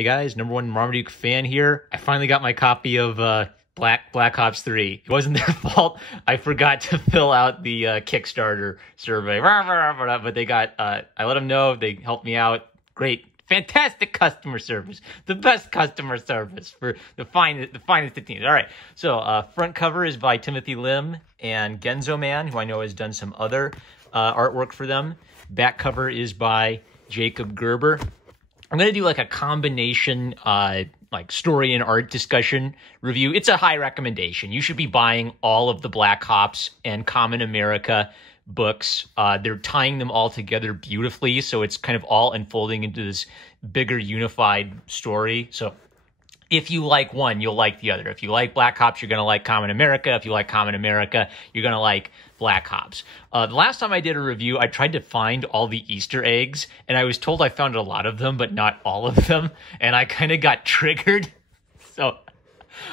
Hey guys, #1 Marmaduke fan here. I finally got my copy of Black Ops 3. It wasn't their fault. I forgot to fill out the Kickstarter survey. But they got, I let them know. They helped me out. Great. Fantastic customer service. The best customer service for the finest of teams. All right. So front cover is by Timothy Lim and Genzo Man, who I know has done some other artwork for them. Back cover is by Jacob Gerber. I'm going to do like a combination like story and art discussion review. It's a high recommendation. You should be buying all of the Black Ops and Common America books. They're tying them all together beautifully, so it's kind of all unfolding into this bigger unified story. So if you like one, you'll like the other. If you like Black Ops, you're going to like Common America. If you like Common America, you're going to like Black Ops. The last time I did a review, I tried to find all the Easter eggs, and I was told I found a lot of them, but not all of them, and I kind of got triggered. So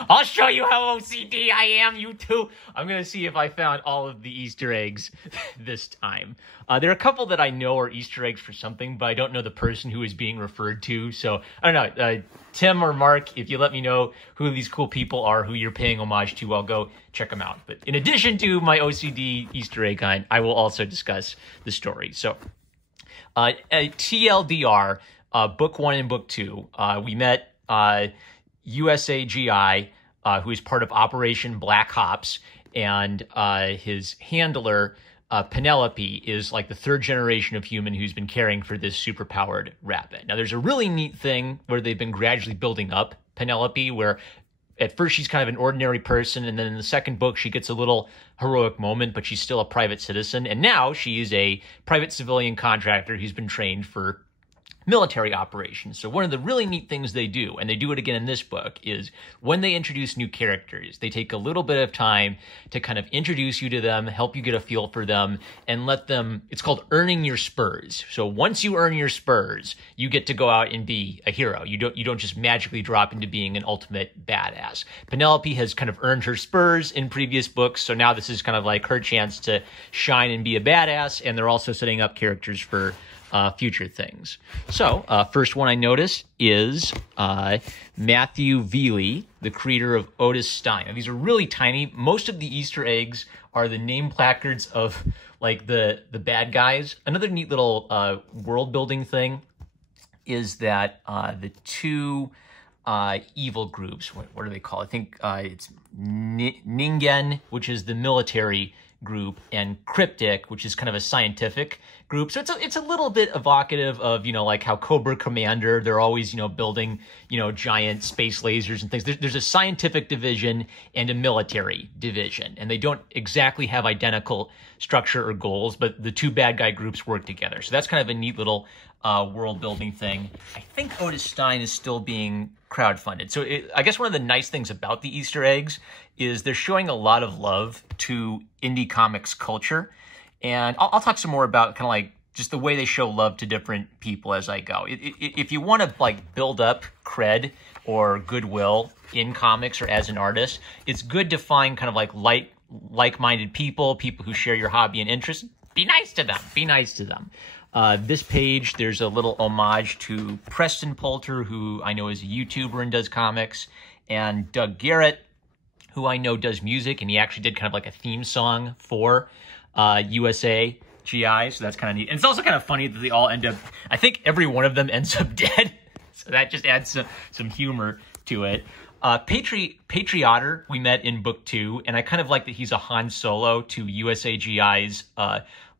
I'll show you how OCD I am, you two. I'm going to see if I found all of the Easter eggs this time. There are a couple that I know are Easter eggs for something, but I don't know the person who is being referred to. So, I don't know. Tim or Mark, if you let me know who these cool people are, who you're paying homage to, I'll go check them out. But in addition to my OCD Easter egg hunt, I will also discuss the story. So, TLDR, Book 1 and Book 2, we met USAGI, who is part of Operation Black Ops, and his handler, Penelope, is like the third generation of human who's been caring for this superpowered rabbit. Now, there's a really neat thing where they've been gradually building up Penelope, where at first she's kind of an ordinary person, and then in the second book she gets a little heroic moment, but she's still a private citizen, and now she is a private civilian contractor who's been trained for military operations. So one of the really neat things they do, and they do it again in this book, is when they introduce new characters, they take a little bit of time to kind of introduce you to them, help you get a feel for them, and let them, it's called earning your spurs. So once you earn your spurs, you get to go out and be a hero. You don't just magically drop into being an ultimate badass. Penelope has kind of earned her spurs in previous books, so now this is kind of like her chance to shine and be a badass, and they're also setting up characters for future things. So, first one I noticed is Matthew Veely, the creator of Otis Stein. Now, these are really tiny. Most of the Easter eggs are the name placards of like the bad guys. Another neat little world building thing is that the two evil groups, what do they call it? I think it's Ningen, which is the military group, and Cryptic, which is kind of a scientific group. So it's a little bit evocative of, you know, like how Cobra Commander, they're always, you know, building, you know, giant space lasers and things. There's a scientific division and a military division, and they don't exactly have identical structure or goals, but the two bad guy groups work together. So that's kind of a neat little world building thing. I think Otis Stein is still being crowdfunded. So I guess one of the nice things about the Easter eggs is they're showing a lot of love to indie comics culture. And I'll talk some more about kind of like just the way they show love to different people as I go. If you want to like build up cred or goodwill in comics or as an artist, it's good to find kind of like like-minded people who share your hobby and interest. Be nice to them. Be nice to them. This page, there's a little homage to Preston Poulter, who I know is a YouTuber and does comics, and Doug Garrett, who I know does music, and he actually did kind of like a theme song for USA GI, so that's kind of neat. And it's also kind of funny that they all end up, I think every one of them ends up dead, so that just adds some humor to it. Patriotter we met in book 2, and I kind of like that he's a Han Solo to USAGI's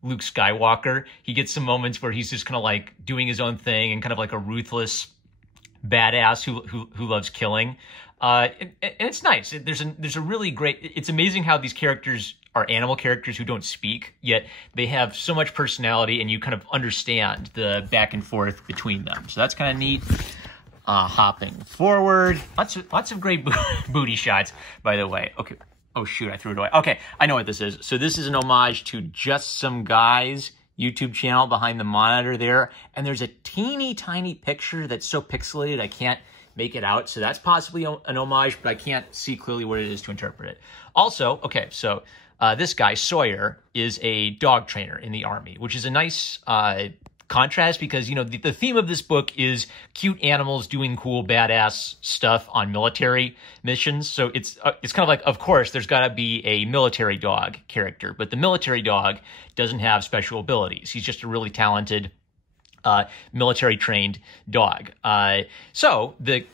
Luke Skywalker. He gets some moments where he's just kind of like doing his own thing and kind of like a ruthless badass who loves killing. And it's nice. There's a really great, it's amazing how these characters are animal characters who don't speak, yet they have so much personality and you kind of understand the back and forth between them. So that's kind of neat. Hopping forward, lots of great booty shots, by the way. Okay. Oh, shoot, I threw it away. Okay, I know what this is. So this is an homage to Just Some Guys YouTube channel behind the monitor there. And there's a teeny tiny picture that's so pixelated I can't make it out. So that's possibly an homage, but I can't see clearly what it is to interpret it. Also, okay, so this guy, Sawyer, is a dog trainer in the Army, which is a nice contrast because, you know, the theme of this book is cute animals doing cool, badass stuff on military missions. So it's kind of like, of course, there's got to be a military dog character, but the military dog doesn't have special abilities. He's just a really talented military trained dog. So the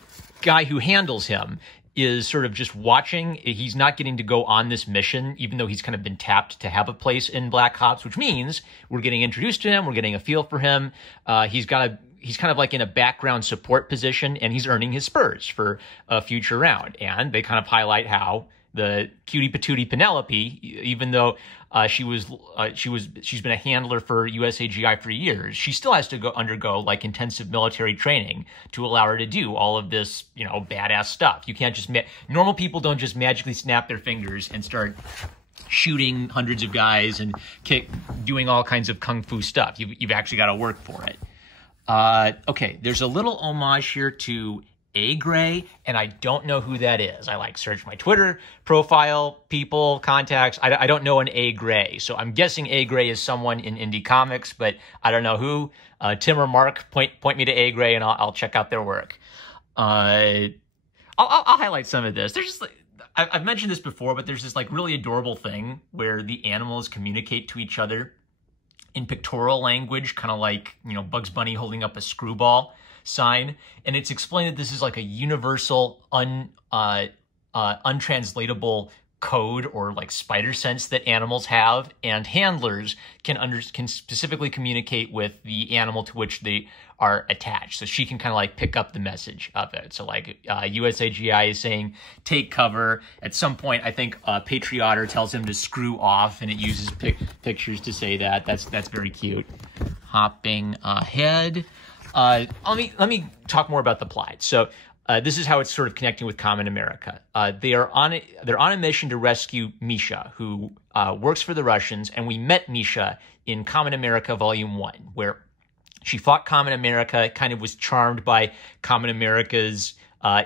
guy who handles him is sort of just watching. He's not getting to go on this mission, even though he's kind of been tapped to have a place in Black Ops, which means we're getting introduced to him. We're getting a feel for him. He's kind of like in a background support position, and he's earning his Spurs for a future round. And they kind of highlight how the cutie patootie Penelope, even though she's been a handler for USAGI for years, she still has to undergo like intensive military training to allow her to do all of this, you know, badass stuff. You can't just normal people don't just magically snap their fingers and start shooting hundreds of guys and doing all kinds of kung fu stuff. You've actually got to work for it. Okay, there's a little homage here to A. Gray, and I don't know who that is. I like search my Twitter profile, people, contacts. I don't know an A. Gray, so I'm guessing A. Gray is someone in indie comics, but I don't know who. Tim or Mark, point me to A. Gray, and I'll check out their work. I'll highlight some of this. There's just like, I've mentioned this before, but there's this like really adorable thing where the animals communicate to each other in pictorial language, kind of like, you know, Bugs Bunny holding up a screwball sign, and it's explained that this is like a universal untranslatable code or like spider sense that animals have, and handlers can specifically communicate with the animal to which they are attached. So she can kind of like pick up the message of it. So like USAGI is saying take cover. At some point, I think Patriotter tells him to screw off, and it uses pictures to say that. That's very cute. Hopping ahead. Let me talk more about the plot. So this is how it's sort of connecting with Common America. They're on a mission to rescue Misha, who works for the Russians, and we met Misha in Common America Volume 1, where she fought Common America, kind of was charmed by Common America's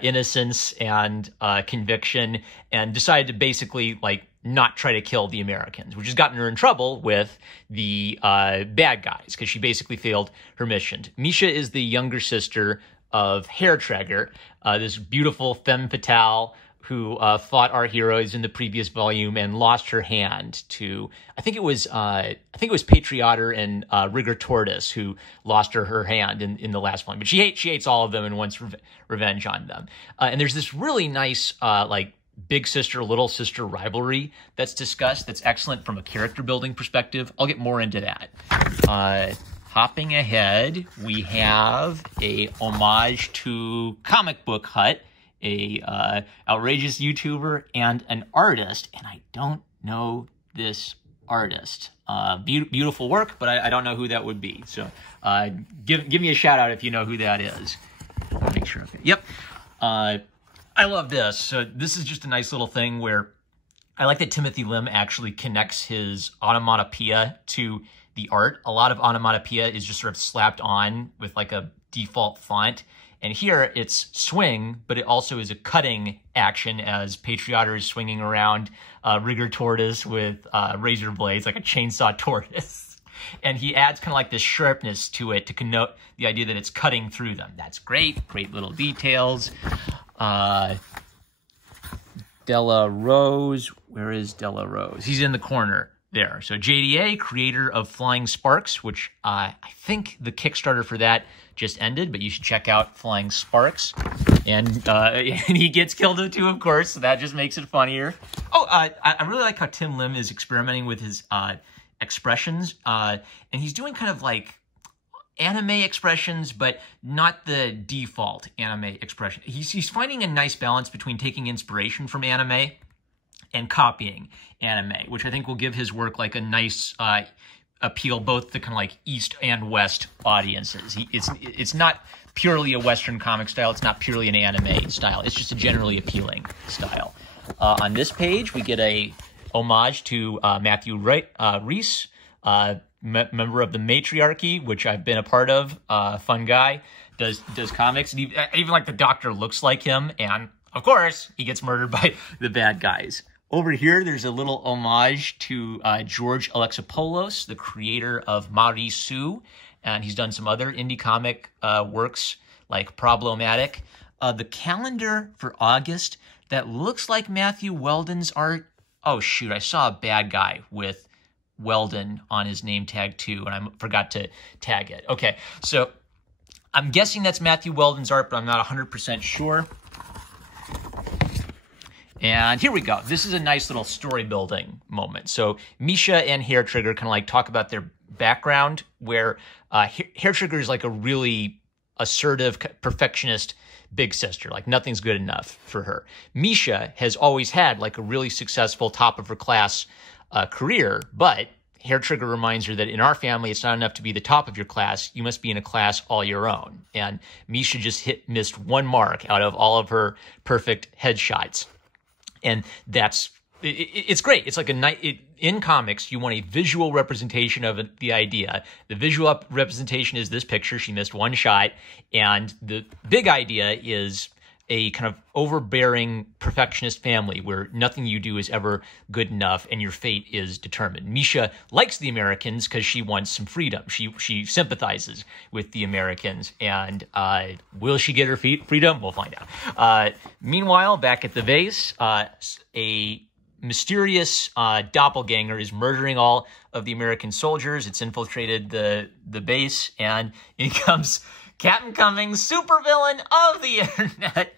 innocence and conviction, and decided to basically like not try to kill the Americans, which has gotten her in trouble with the bad guys because she basically failed her mission. Misha is the younger sister of Hairtrigger, this beautiful femme fatale who fought our heroes in the previous volume and lost her hand to, I think it was Patriotter and Rigor Tortoise who lost her hand in the last volume. But she hates all of them and wants revenge on them. And there's this really nice like big sister, little sister rivalry that's discussed that's excellent from a character building perspective. I'll get more into that. Hopping ahead, we have a homage to Comic Book Hut, a outrageous YouTuber and an artist, and I don't know this artist. Beautiful work, but I don't know who that would be. So give me a shout out if you know who that is. Make sure. Okay. Yep. I love this. So this is just a nice little thing where I like that Timothy Lim actually connects his onomatopoeia to the art. A lot of onomatopoeia is just sort of slapped on with like a default font. And here it's swing, but it also is a cutting action as Patriotter is swinging around Rigor Tortoise with razor blades, like a chainsaw tortoise. And he adds kind of like this sharpness to it to connote the idea that it's cutting through them. That's great. Great little details. Della Rose. Where is Della Rose? He's in the corner there. So JDA, creator of Flying Sparks, which I think the Kickstarter for that just ended, but you should check out Flying Sparks. And he gets killed too, of course, so that just makes it funnier. Oh, I really like how Tim Lim is experimenting with his expressions, and he's doing kind of like anime expressions, but not the default anime expression. He's finding a nice balance between taking inspiration from anime and copying anime, which I think will give his work like a nice appeal both to kind of like East and West audiences. It's not purely a Western comic style. It's not purely an anime style. It's just a generally appealing style. On this page, we get a homage to Matthew Reese, member of the Matriarchy, which I've been a part of. Fun guy, does comics. And even like the Doctor looks like him, and of course he gets murdered by the bad guys. Over here, there's a little homage to George Alexopoulos, the creator of Marisu and he's done some other indie comic works like Problematic. The calendar for August, that looks like Matthew Weldon's art. Oh, shoot, I saw a bad guy with Weldon on his name tag too, and I forgot to tag it. Okay, so I'm guessing that's Matthew Weldon's art, but I'm not 100% sure. And here we go. This is a nice little story building moment. So Misha and Hair Trigger kind of like talk about their background, where Hair Trigger is like a really assertive, perfectionist big sister. Like nothing's good enough for her. Misha has always had like a really successful, top of her class career, but Hair Trigger reminds her that in our family, it's not enough to be the top of your class. You must be in a class all your own. And Misha just missed one mark out of all of her perfect headshots. And it's great. It's like in comics, you want a visual representation of the idea. The visual representation is this picture. She missed one shot. And the big idea is a kind of overbearing perfectionist family where nothing you do is ever good enough and your fate is determined. Misha likes the Americans because she wants some freedom. She sympathizes with the Americans. And will she get her freedom? We'll find out. Meanwhile, back at the base, a mysterious doppelganger is murdering all of the American soldiers. It's infiltrated the base, and in comes Captain Cummings, supervillain of the internet.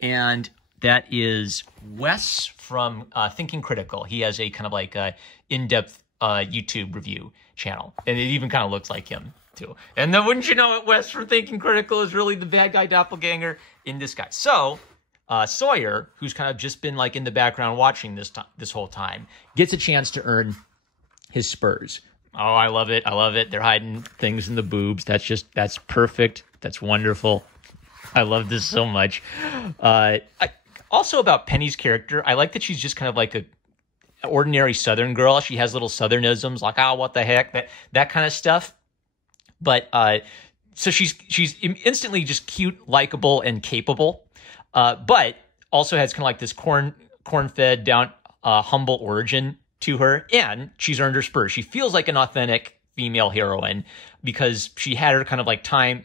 And that is Wes from Thinking Critical. He has a kind of like in-depth YouTube review channel. And it even kind of looks like him, too. And then wouldn't you know it, Wes from Thinking Critical is really the bad guy doppelganger in disguise. So Sawyer, who's kind of just been like in the background watching this whole time, gets a chance to earn his Spurs. Oh, I love it. I love it. They're hiding things in the boobs. That's perfect. That's wonderful. I love this so much. Also about Penny's character, I like that she's just kind of like a ordinary Southern girl. She has little Southernisms like, oh, what the heck, that kind of stuff. But so she's instantly just cute, likable, and capable. But also has kind of like this corn-fed, down, humble origin to her, and she's earned her Spurs. She feels like an authentic female heroine because she had her kind of like time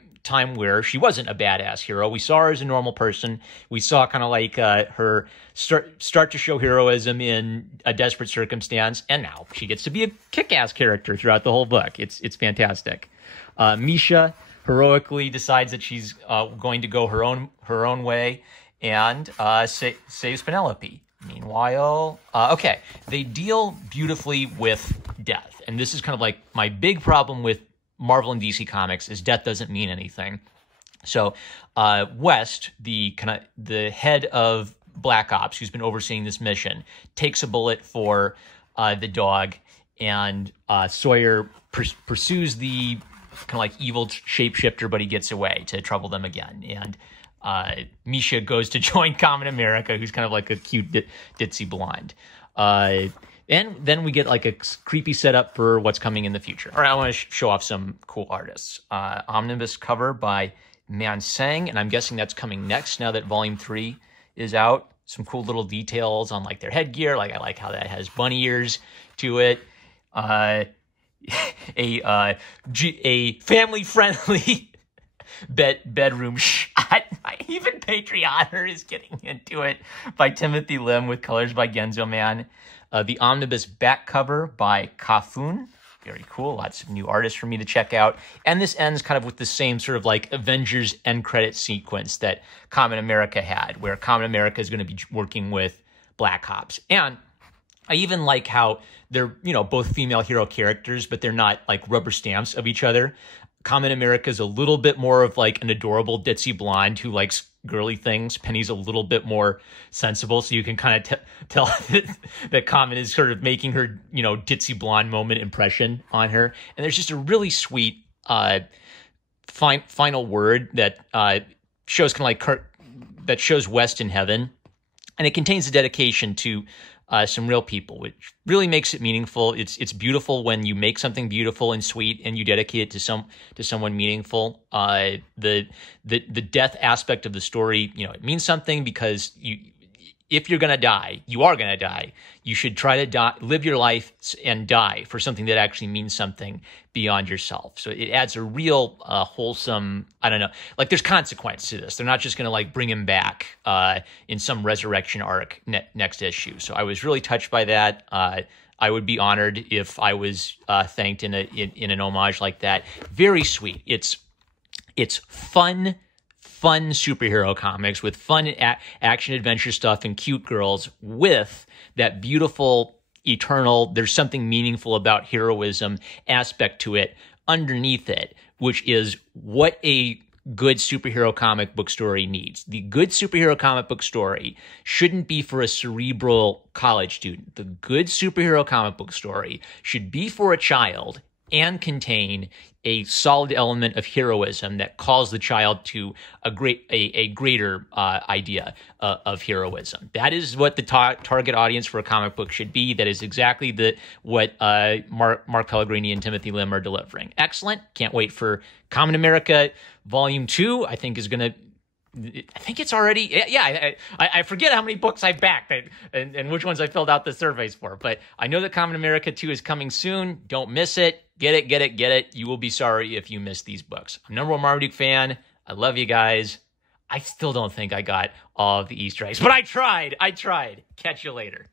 where she wasn't a badass hero. We saw her as a normal person. We saw kind of like her start to show heroism in a desperate circumstance, and now she gets to be a kick-ass character throughout the whole book. It's fantastic. Misha heroically decides that she's going to go her own way and saves Penelope. Meanwhile, okay, they deal beautifully with death. And this is kind of like my big problem with Marvel and DC Comics is death doesn't mean anything. So West, the head of Black Ops, who's been overseeing this mission, takes a bullet for the dog, and Sawyer pursues the kind of like evil shapeshifter, but he gets away to trouble them again. And Misha goes to join Common America, who's kind of like a cute ditzy blonde. And then we get like a creepy setup for what's coming in the future. All right, I want to show off some cool artists. Omnibus cover by Man Sang, and I'm guessing that's coming next now that Volume 3 is out. Some cool little details on like their headgear. Like I like how that has bunny ears to it. A family-friendly bedroom shot. Even Patreoner is getting into it by Timothy Lim with colors by Genzo Man. The Omnibus back cover by Kafun. Very cool. Lots of new artists for me to check out. And this ends kind of with the same sort of like Avengers end credit sequence that Common America had, where Common America is going to be working with Black Ops. And I even like how they're, both female hero characters, but they're not like rubber stamps of each other. Common America is a little bit more of like an adorable ditzy blonde who likes girly things. Penny's a little bit more sensible, so you can kind of tell that Common is sort of making her, ditzy blonde moment impression on her. And there's just a really sweet final word that shows kind of like that shows West in heaven, and it contains a dedication to some real people, which really makes it meaningful. It's beautiful when you make something beautiful and sweet and you dedicate it to someone meaningful. The death aspect of the story, it means something because if you're going to die, you are going to die. You should try to die, live your life and die for something that actually means something beyond yourself. So it adds a real wholesome, I don't know, like there's consequence to this. They're not just going to like bring him back in some resurrection arc next issue. So I was really touched by that. I would be honored if I was thanked in an homage like that. Very sweet. It's fun superhero comics with fun action adventure stuff and cute girls with that beautiful eternal, there's something meaningful about heroism aspect to it underneath it, which is what a good superhero comic book story needs. The good superhero comic book story shouldn't be for a cerebral college student. The good superhero comic book story should be for a child and contain a solid element of heroism that calls the child to a greater idea of heroism. That is what the target audience for a comic book should be. That is exactly what Mark Pellegrini and Timothy Lim are delivering. Excellent. Can't wait for Common America Volume 2. I think it's already, I forget how many books I backed and which ones I filled out the surveys for, but I know that Common America 2 is coming soon. Don't miss it. Get it. You will be sorry if you miss these books. I'm #1 Marmaduke fan. I love you guys. I still don't think I got all of the Easter eggs, but I tried. Catch you later.